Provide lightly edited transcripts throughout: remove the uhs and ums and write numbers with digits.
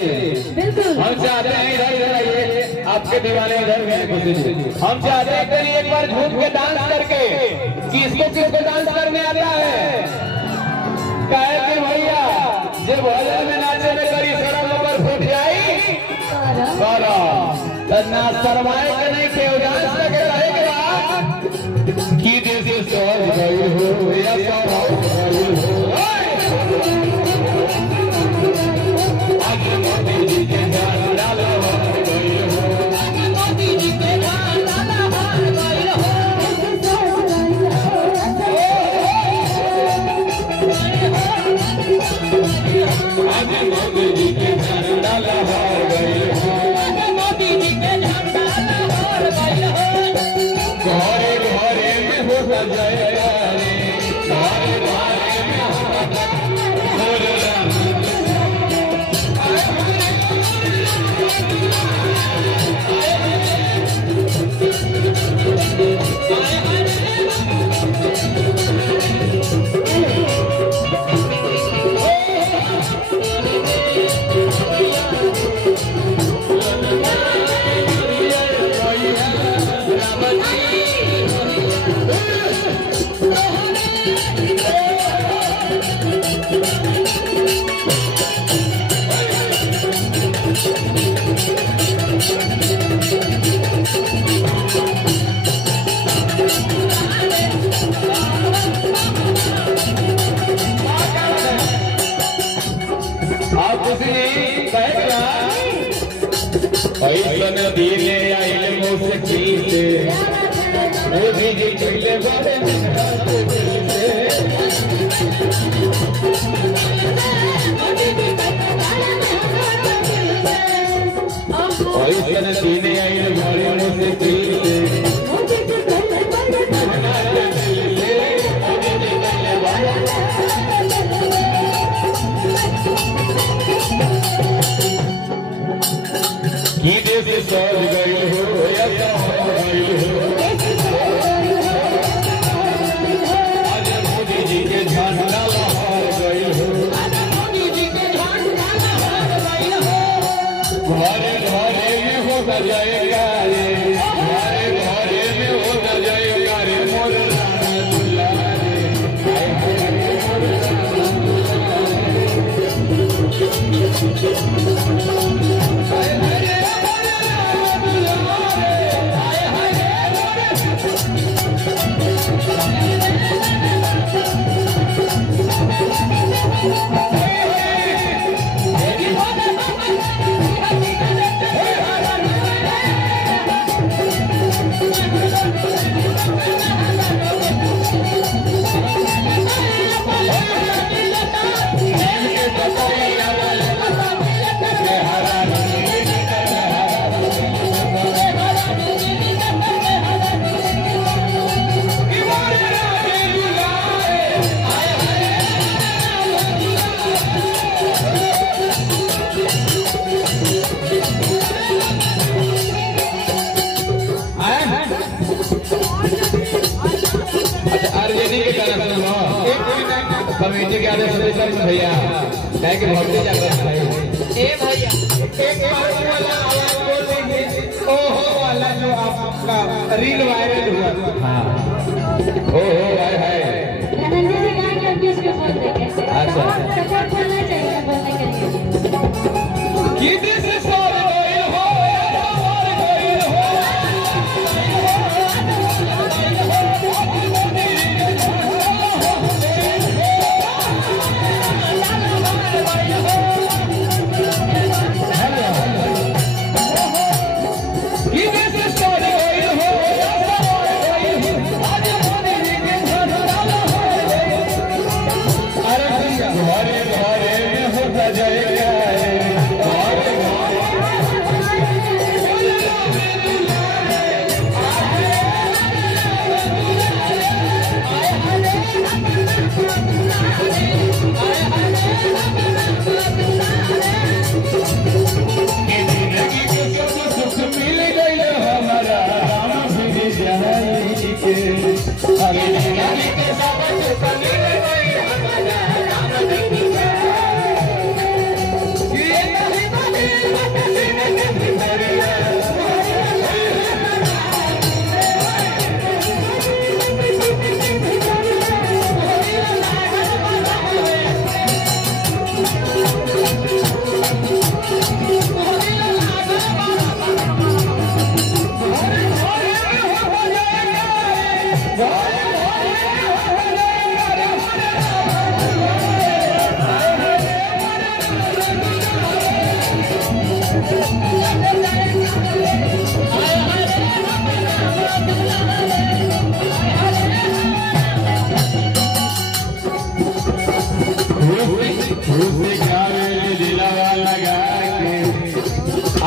बिल्कुल हम चाहते हैं इधर आइए, आपके दीवाने इधर गए। हम चाहते हैं कि एक बार झूम के डांस करके किसको डांस करने आता है, कहे कि भैया जब भजन में नाचे में करी सड़क पर फुटियाई करो तो ना शर्माए के नहीं के डांस करके रहेगा कि देश सोच गई हो या सोच गई हो। दिले आइले मुझसे खींचे मोदी जी चले बड़े दिले आइले बड़े मुझसे खींचे सोच गई हो या गई हो, आज मोदी जी के झंडा लहर गई हो, घरे घरे में हो जाएगा रे, घरे घरे में हो जाएगा रे मोर राणा दुलारे, कमेटी के आदेश भैया कहे कि भक्ति जागरण भाई ए भैया एक वाला आवाज बोल देंगे ओहो वाला जो आपका रील वायरल हुआ। हाँ ओहो हाय धनंजय जी गाएंगे अब किसको बोल देंगे। अच्छा सपोर्ट करना चाहिए बोलने के लिए कि दिस इज फॉर गोइल हो या फॉर गोइल हो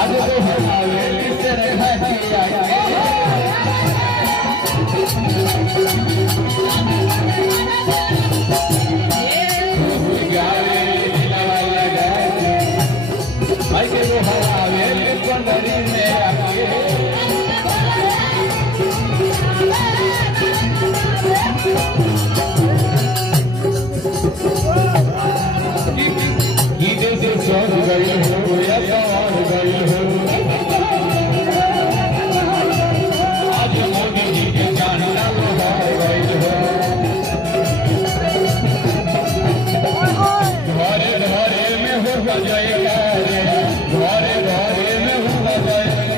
आज तो हमारे तेरे हथिया आई के वो हमारे पंडरी में आके गीते से सोच गई हो या सवार गई हो आज मोदी जी के जानना हार गई हो घरे घरे में हो जाएगा घरे घरे में हो जाएगा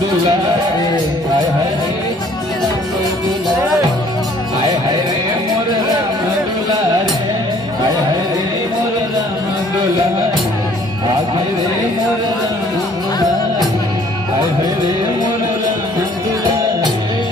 दुलारे हाय हाय हाय हाय रे मोर राम दुलारे हाय हाय रे मोर राम दुलारे हाय रे मोर राम दुलारे हाय हाय रे मोर राम दुलारे